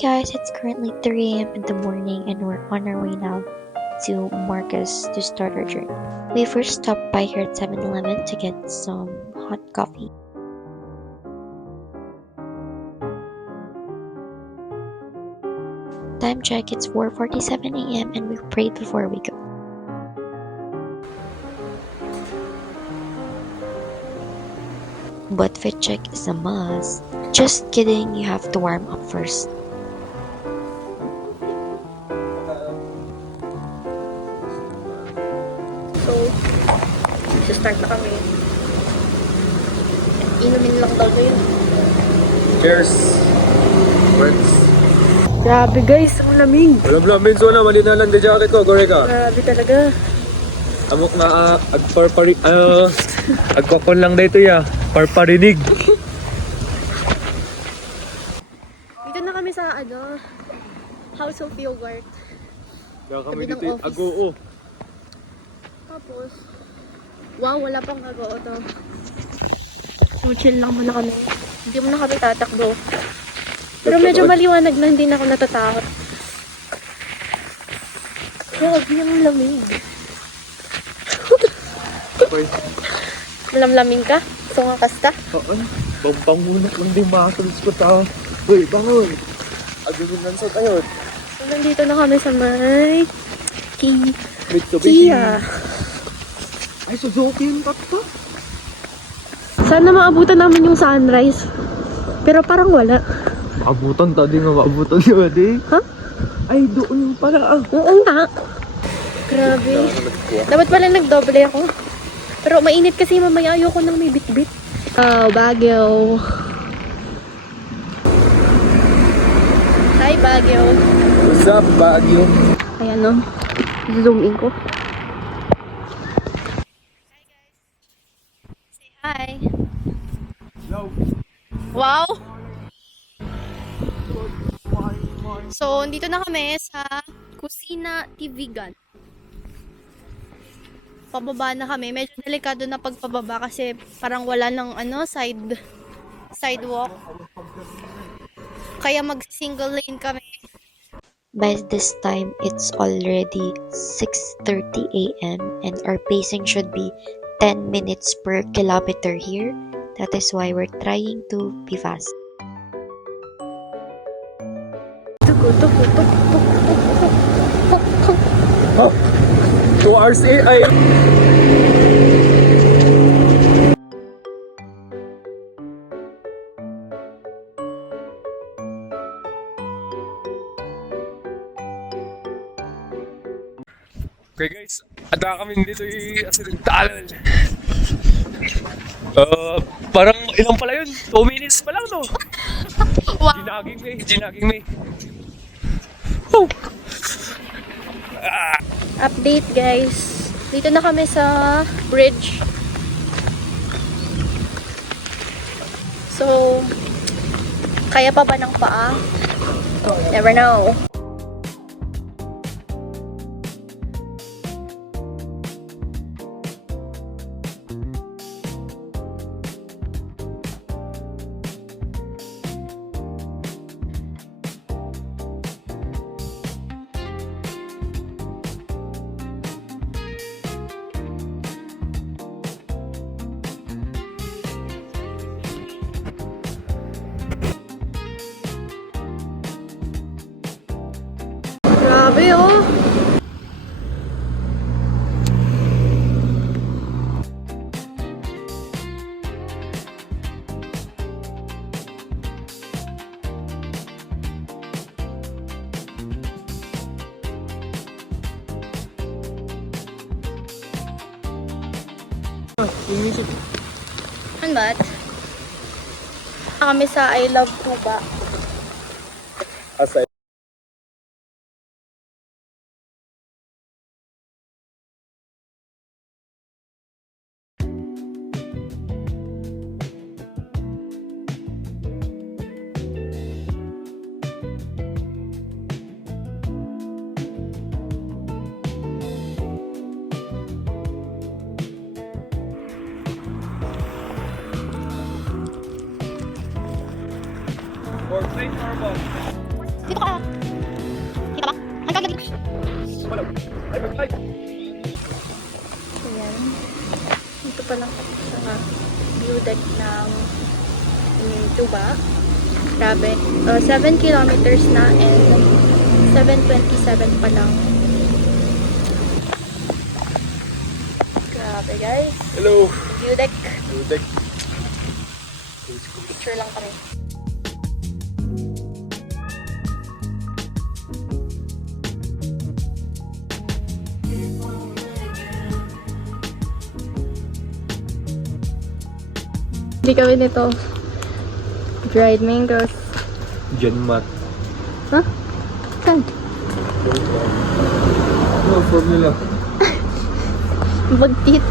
guys, it's currently 3 a.m. in the morning and we're on our way now to Marcus to start our journey. We first stopped by here at 7-Eleven to get some hot coffee. Time check, it's 4:47 a.m. and we've prayed before we go. But fit check is a must. Just kidding, you have to warm up first. So, start na kami. Inumin lang daw yun. Cheers! Friends. Grabe guys, ang lamig. Walang lamig so na, mali na lang di jacket ko, gore ka. Grabe talaga. Amok na agpapon lang dito ya, parparinig. Dito na kami sa House of Yogurt. Kaya kami Tabi ng dito, office. agoo. Tapos, wow, wala pang agoo to. So, chill lang muna kami. Hindi muna kami tatakbo. Pero medyo maliwanag na, hindi na ako natatakot. Grabe yung lamig. Uy, Malamlaming ka? Sungakas ka? bambang muna kung di makasalis ko tao. Uy, bangon! Agawin lang sa tayo. So, nandito na kami sa may Mitsubishi. Kia. Ay, Suzuki yung to. Sana maabutan namin yung sunrise. Pero parang wala. Maabutan tadi nga, maabutan nyo di. Ha? Ay, doon pala ah. Oo nga. Grabe. Dapat pala nagdoble ako. Pero mainit kasi mamaya, ayoko nang may bit-bit. Oh, Baguio. Hi, Baguio. What's up, Baguio? Ayan o. Zoom in ko. Say hi. Hello. Wow! So, dito na kami sa Kusina Tivigan. Pababa na kami. Medyo delikado na pagpababa kasi parang wala ng sidewalk. Kaya mag-single lane kami. By this time, it's already 6:30 a.m. and our pacing should be 10 minutes per kilometer here. That is why we're trying to be fast. 2 hours ay. Okay guys, ada kami dito accidental. Parang ilang pala yun? 2 minutes pa lang no? Wow! Ginaging may. Oh. Update guys. Dito na kami sa bridge. So, kaya pa ba ng paa? Never know. Grabe oh! Ano ba? Kami sa I Love Tuba. Asay. Or plane or bus? Dito ka. Kita ba? Ay, kagad dito. Ayan. Dito pa lang kami sa view deck ng Tuba. Grabe. 7 kilometers na and 7:27 pa lang. Grabe guys. Hello. View deck. Ludek. Picture lang kami. Hindi kami nito. Dried mangoes. Genmat. Huh? Saan? No, formula. Bagtit.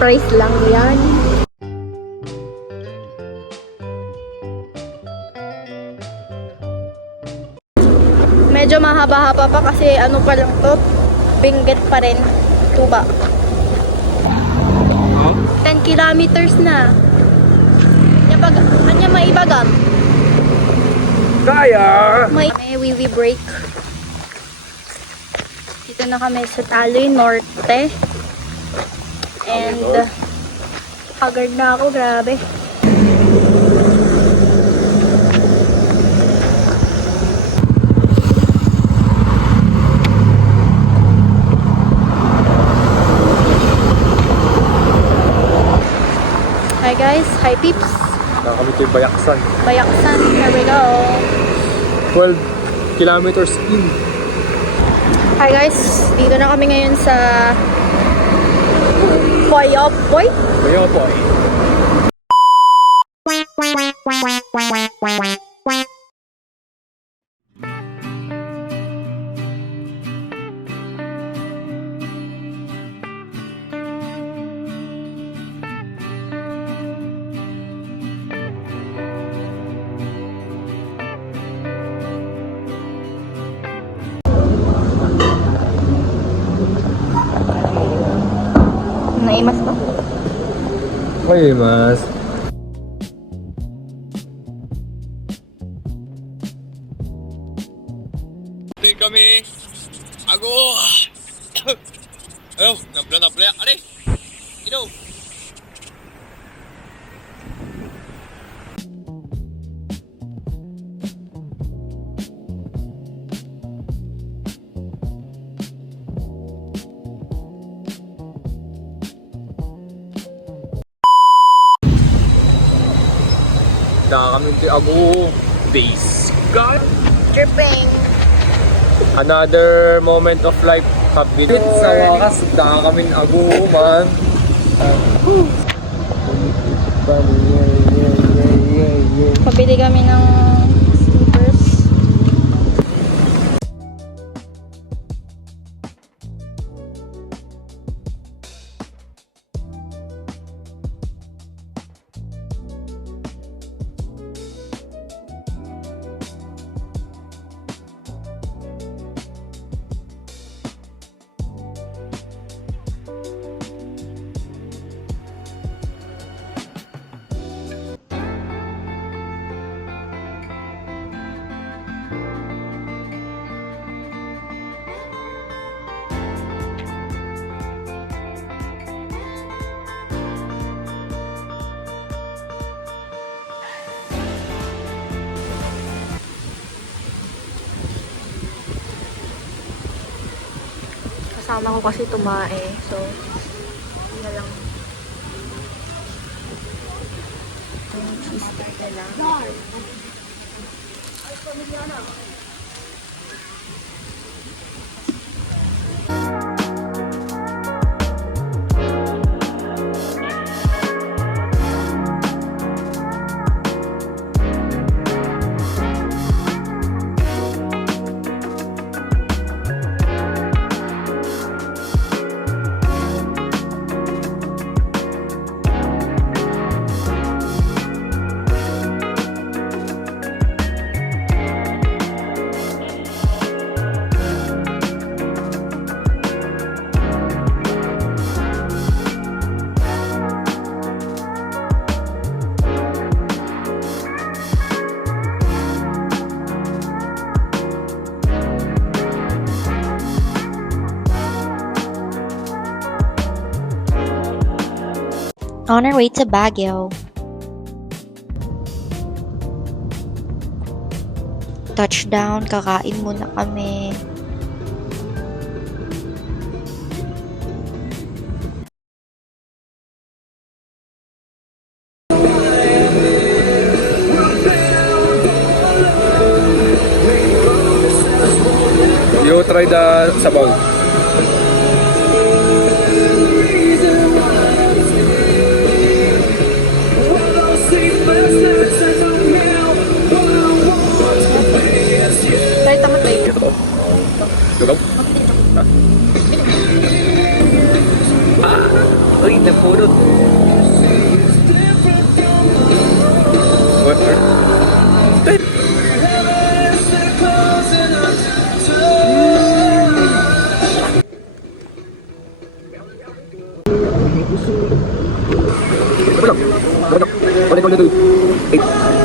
Price lang yan. Medyo mahaba-haba pa kasi ano pa lang to. Benguet pa rin. Tuba. 10 kilometers na. Kanya maibagam. Kaya! May wiwi break. Dito na kami sa Taloy Norte. And haggard na ako, grabe. Hi guys, hi peeps. Kami ito'y Bayaksan. Bayaksan, here we go. 12 kilometers in. Hi guys, dito na kami ngayon sa Poyopoy. Bayopoy. Naimas ba? Okay, mas. Hindi kami. Ako. Ayo, nabla. Are. Ino. Kami ito Agu days. God. Tripping. Another moment of life have been sa wakas. Kami Agu man. Pabili kami ng slippers. Kasama ko kasi tumae. So, yun lang. Yung cheese stick na lang. On our way to Baguio. Touchdown, kakain muna kami. You try the sabaw. Try tamad tayo. Ito. Lugaw? Uy, napulot. What? Wala. Wala. Wala. Wala.